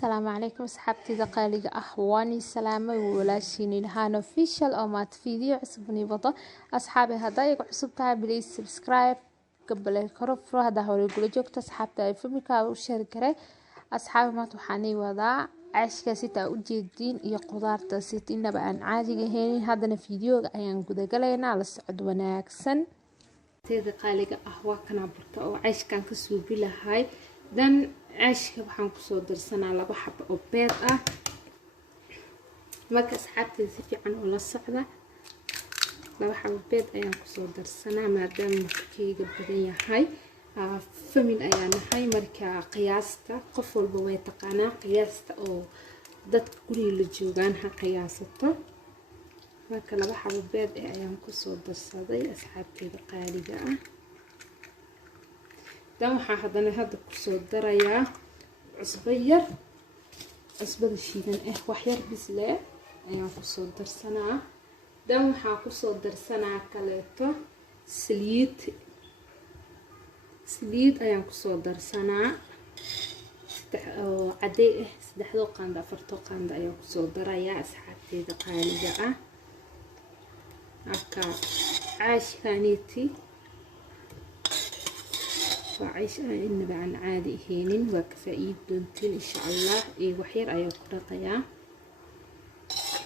السلام عليكم أصحابتي دقاليق أحواني سلامة ولاشيني لهان official أو مات فيديو عصبني بطا أصحابي هدايق عصبتها بليز سبسكرايب قبل الكرفرو هذا هو يقول جوكت أصحابتها فمكا وشاركري أصحابي ما توحاني وضع عشكا سيتا ujeedin iyo qudaarta sitinaba aan caadiga ahayn hadana fiidiyooga ayaan guda galaynaa la socod wanaagsan teeda qaaliga ah waa kana burta oo cashkan ka suubi lahay dan cashka waxaan ku soo darsanaa laba xabo oo beed ah marka asxaabtay si fiican oo la socda laba xabo beed ayaan ku soo darsanaa maadaama markayga badan yahay famil ayaan nahay marka qiyaasta qof walba way taqaanaa qiyaasta oo dadka guriga la joogaan ha qiyaasato marka laba xabo beed ayaan ku soo darsaday asxaabtayda qaaliga ah dan waxaan hadda ku soo darayaa cusbo yar cusbada shiidan wax yar bisle ayaan ku soo darsanaa dan waxaan ku soo darsanaa kaleeto saliid ayaan ku soo darsanaa caday saddexdo qaando afarto qaando ayaan ku soo darayaa asxaabtayda qaaliga ah aka caashkaaniti وعيش إنما عن عادي هينين وكفايد دونتين إن شاء الله إيه وحير أيوة كرقيا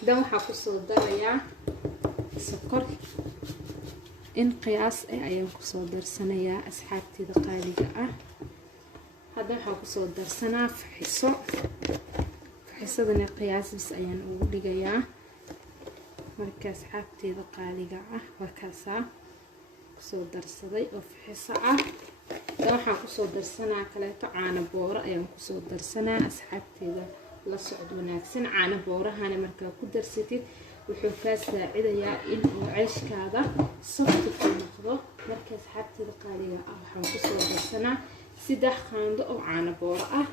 دم حقصو دريا سكر إن قياس أيوة كسو درسنا يا أصحابتي دقالقة هذا حقصو درسنا في حصة دنا قياس بس أيان أوليجيا مركز أصحابتي دقالقة وكاسا كسو درسدي أو في حصة waxaan ku soo darsanaa kaleeto caano booro ayaan ku soo darsanaa asxaabteeda la socod wanaagsan caano boorahana markaa ku darsatid wuxuu ka saacidayaa in uu ceeshkaada sabti ku noqdo marka asxaabteeda qaaliga ah waxaan ku soo darsanaa 3 qaando oo caano booro ah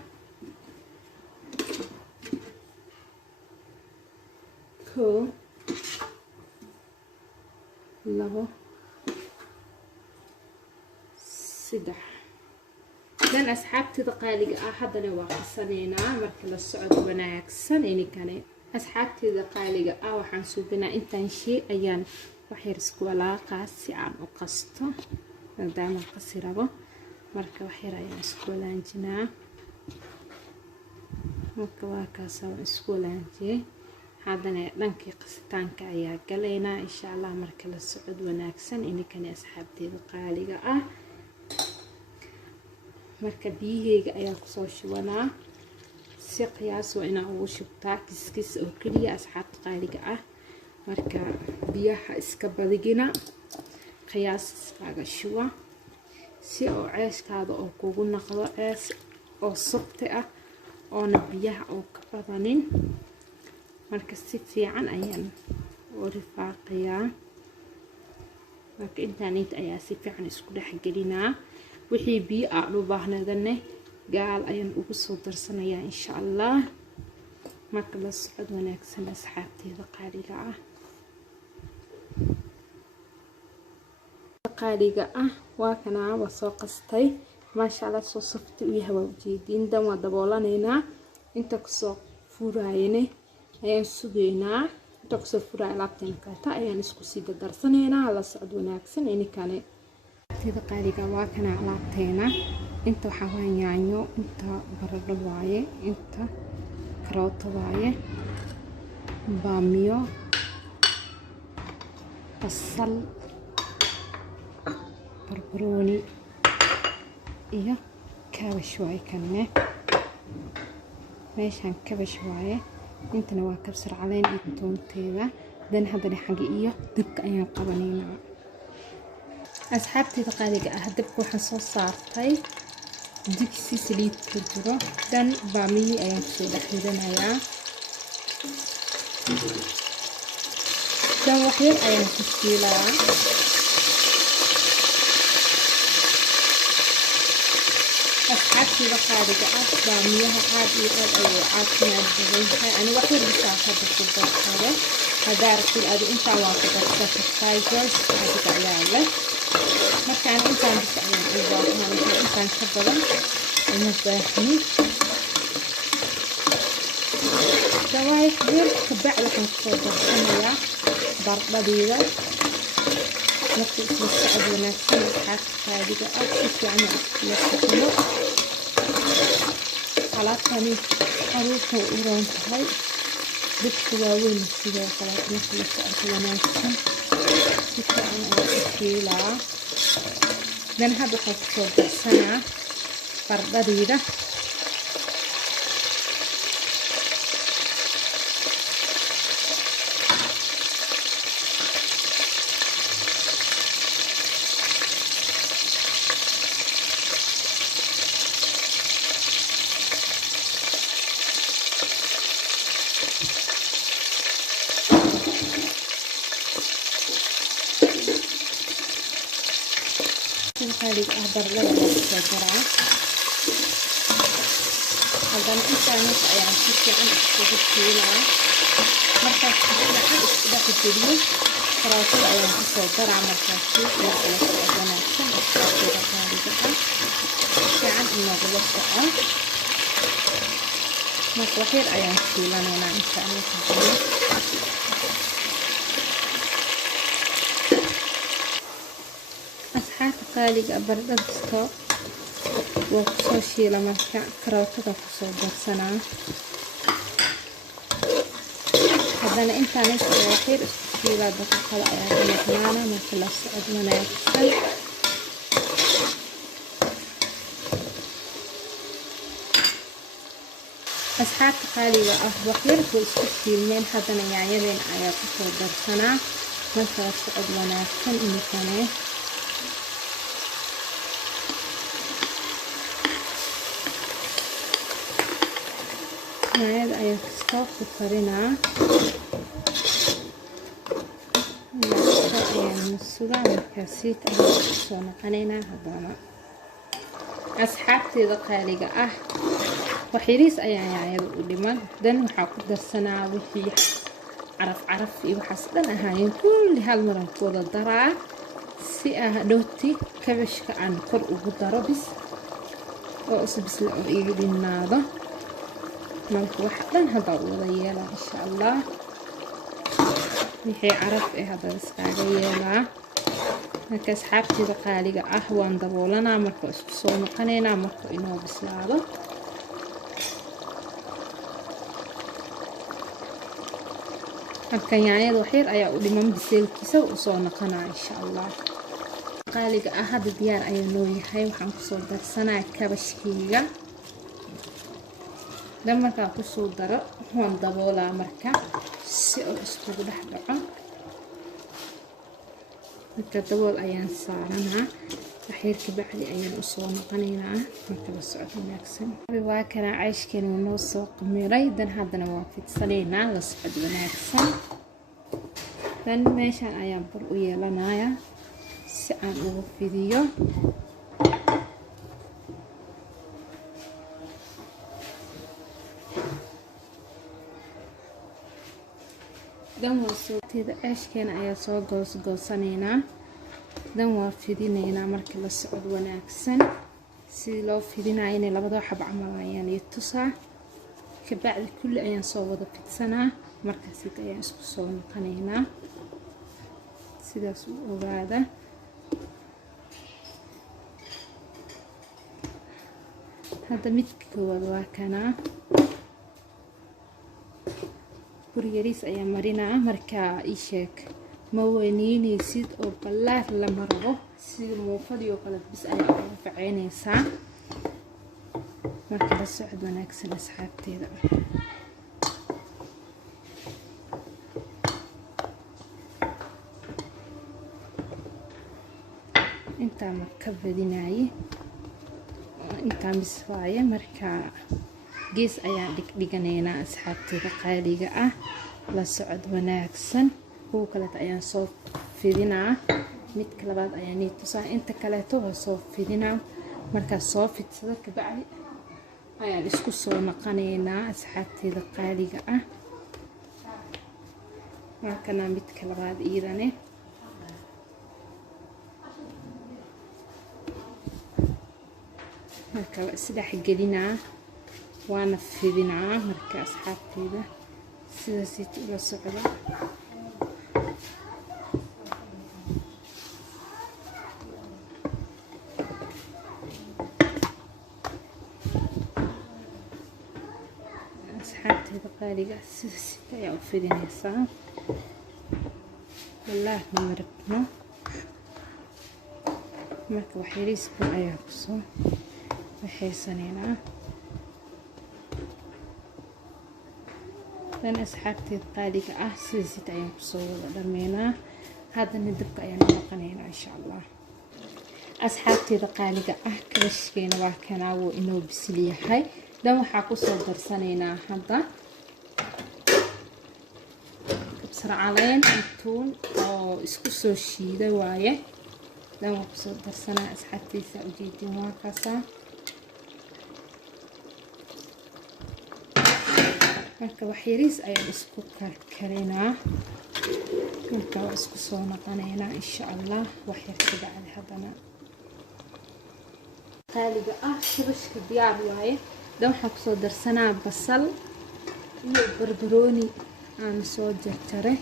labo صدح لأن أصحابتي دقالق هذا واقصنينا مركز الصعد وناكسن إني كان أصحابتي دقالق وحنسوبنا إنتان شيء أيان وحير سكولا قاسي عن وقسطه دائما قصير أبو مركز وحير أيان سكولا جنا مركز سكولا جي هذا لنكي قسطان كأيا قلينا إن شاء الله مركز الصعد وناكسن إني كان أصحابتي دقالق marka biyahayga ayaa ku soo shubanaa si qiyaas oo ina ugu shubtaa kiskis oo kaliya asxaabta qaaliga ah marka biyaha iska badigina qiyaas iskaga shuba si oo ceeshkaada oo kugu noqdo cees oo sabti ah oo biyaha oo ka badanin marka si fiican ayaan u rifaaqiyaa marka intaanit ayaa si fiican isku dhex gelinaa wixii biyo aan u baahnadane gaal ayaan ugu soo darsanayaa insha Allah marka la socod wanaagsan asxaabteyda qaaliga ah waa kana waa soo qastay ma sha Allah soo safti u yahay ujeedin dan waa daboolanayna inta ku soo furaayene ayaan sugeynaa inta ku soo furaay laabteen ka ayaan isku sii darsanaynaa la socod wanaagsan in kale تيدا قاليقا واكنا علاقتينا انتا وحاوان يانيو انتا برد وايه انتا كروت وايه باميو بصل بربروني ايه كابش وايه كنه ماشان كابش وايه انتا نوا كبسر علين ايتون تيدا دان هذا حقي ايه دبك ايان قبانينا أصحابتي دقالق أهدبك وحن صارتي ديكسي سليد كجرو دان بامي أيان كسو دحيدان هيا دان وحير أيان كسيلا أصحابتي دقالق باميها عادي عادي عادي أنا وحير بساعة بسيطة حالة هدارك الأدو إنتا واقفة ساتفايجرز هدك عيالك markaan intaan bisayaan u baahan intaan ka badan uma baahni شوايح دير كبعد حنصور درسنا برديدة نفس السعد ونفس الحاجة هذه أكثر يعني أكثر خلاص ثاني حروف وإيران هاي بالتواوين كذا خلاص نفس السعد ونفس كذا أنا أكيلا لأن هذا حنصور درسنا برديدة هذه أهدر لنا الشجرة هذا الإنسان يعني كيف عن الشجرة مركز كذا الجديد فراسل أيام الشجرة مركز كذا أنا كم أشتغل هذه يعني إنه بالوسط مطرحير أيام كذا أنا إنسان كذا qaaliga bardhadsto waa kusoo shiila marka karootada kusoo darsanaa haddana intaan waxyar isku shiilaa daqiiqada ayaa ka maqnaana marka la socod wanaagsan asxaabta qaaliga ah waxyarku isku shiilmeen haddana yaanyadeen ayaa kusoo darsanaa marka la socod wanaagsan imikane هذا أيوة كستوف وكرنا يعني السودان الكاسيت أنا قنينا هذانا أصحابتي ذقاليقة وحيريس يعني لمن دن وحاقد السنة وحي عرف وحسدن أهاين كل هالمرة كود الدرع سيئة دوتي كبش كأن كل وقدربس وأصبس لأريد الناظة مالك وحدن هذا وضيلا إن شاء الله وحي عرف هذا السقاقيلا marka asxaabtida qaaliga ah waan daboolana marka isku soo noqonayna marka inoo bislaado marka yaanyada waxyar ayaa u dhiman biseelkiisa u soo noqonaa insha Allah qaaliga ah hada diyaar ayaa noo yahay waxaan ku soo darsanaa kabashkiga marka ku soo daro waan daboolaa marka si uu isku dhex dhaco marka dabool ayaan saaranaa waxyar ka bacdi ayaan u soo noqonaynaa marka la socdo wanaagsan waa kana cayshkeena noo soo qamiray dan haddana waa fidsanaynaa la socdo wanaagsan dan meeshaan ayaan bur u yeelanayaa si aan ugu fidiyo dan waa sootida cayshkeena ayaa soo goosanaynaa dan waa fidinaynaa marka la socdo wanaagsan si loo fidinayo inay labada xab camal ayaan tusaa ka bacdi kulli ayaan soo wada fidsanaa markaas ayaan isku soo noqonaynaa sidaas u ogaada hadda midka koowaad waa kana buriyariis ayaa marinaa markaa ii sheeg ma weyniinaysid oo ballaar lama rabo sida muufadii oo kale bis ayaa ugu faceynaysaa marka la socod wanaagsan asxaabteeda intaa marka badinaaye intaa bis waaye markaa gees ayaan dhiganaynaa asxaabteeda qaaliga ah la socod wanaagsan kuwa kaleeto ayaan soo fidinaa midka labaad ayaan tusaa inta kaleeto waa soo fidinaa markaas soo fidsado ka bacdi ayaan isku soo noqonaynaa asxaabteeda qaaliga ah markana midka labaad iyadane marka la isdhex gelinaa waana fidinaa marka asxaabteeda sidaasayt ula socda. asxaabtayda qaaliga sidaasayt ayaa u fidinaysaa. wallaahi ma rabno marka wax yariis bur ayaa kusoo waxaysanaynaa. dan asxaabtayda qaaliga sidaasayt ayaan kusoo wada dhameynaa. haddana dabka ayaan noqonaynaa insha allah. asxaabtayda qaaliga kabashkeena waa kanaa wuu inoo bisil yahay. dan waxaa kusoo darsanaynaa hadda kabsar caleen intuun oo isku soo shiiday waaye. dan waan kusoo darsanaa asxaabtayda ujeedin waa kaasaa. marka wax yariis ayaan isku karkarinaa. marka waa isku soo noqonaynaa insha allah wax yar ka bacdi. haddana qaaliga kabashka diyaar waaye. dan waxaan kusoo darsanaa basal iyo barbarooni aan soo jarjaray.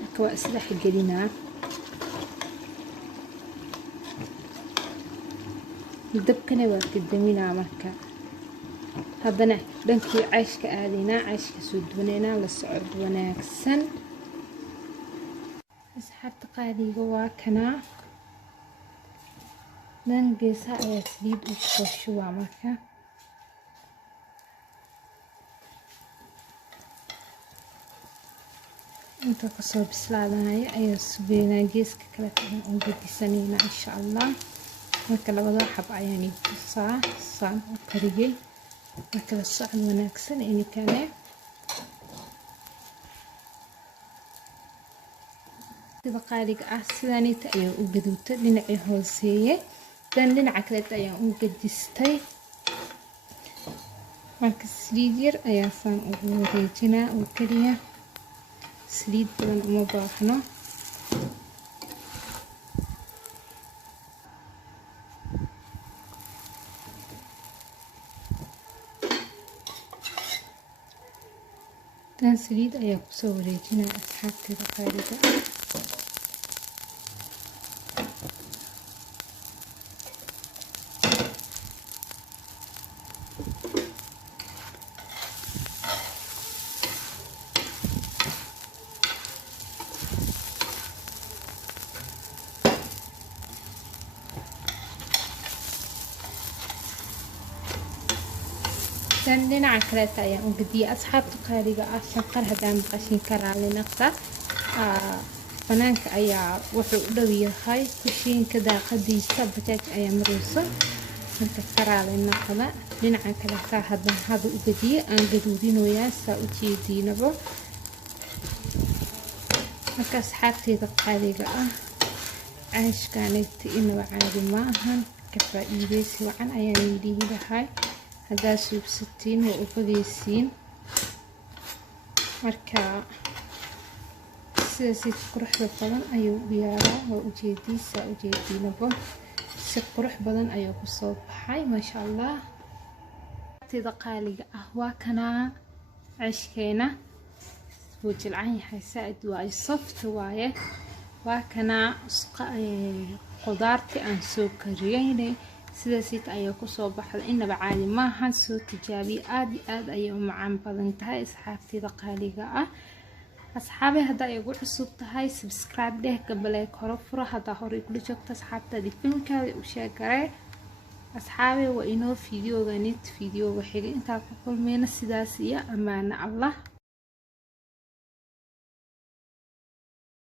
marka waa isdhex gelinaa. dabkana waa ka daminaa. marka haddana dhankii cayshka aadaynaa. cayshka soo duwanaynaa. la socod wanaagsan. asxaabta qaaliga waa kanaa. dan geesaha ayaa saliid u soo shubaa. marka inta kasoo bislaadanaya ayaa sugeynaa. geeska kale ayaan u gedisaneynaa insha allah. marka labada xab ayaan tusaa saan u kariyay. marka la socod wanaagsan inikane. sida qaaliga sidaanita ayaan u gaduutay dhinacii hooseeye. dan dhinaca kaleeta ayaan u gadistay. marka saliid yar ayaa saan ugu wareejinaa oo keliya. saliid badan uma baahno. dan saliid ayaa kusoo wareejinaa asxaabtayda qaaliga. dan dhinaca kaleeta ayaan u gediyay asxaabta qaaliga shanqar haddaan maqashin ka raali naqda. banaanka ayaa wuxuu u dhow yahay kushiinka daaqadiisa. bajaaj ayaa marayso. marka ka raali naqda. dhinaca kaleeta haddaan hada u gediyay aan gaduudinoyaa saa u jeediinabo. marka asxaabtayda qaaliga cayshkaanayta inaba caadi ma ahan. ka faa'iidaysi wacan ayaan idhihi lahay. haddaa suubsatiin waa u bagaysiin. marka sidaasayt quruxda badan ayuu u yaalaa. waa ujeediisa ujeediinabo si qurux badan ayuu kusoo baxay maasha allah. tida qaaliga waa kanaa cayshkeena wuu jilcan yahay. saaid waaye soft waaye. waa kanaa qudaartii aan soo kariyeynay. sidaasayt ayaa kusoo baxda inaba caadi maahan. soo tijaabiye aad iyo aad ayay u macaan badan tahay asxaabtayda qaaliga asxaabe haddaa igu cusub tahay subscribe dheh gabaleeg hore furo. haddaa hore igula joogto asxaabtaadii filmkaada u sheegaree. asxaabe waa inoo fiidiyooga nit fiidiyooga xigay intaa ku kulmeyna. sidaas iyo ammaano allah.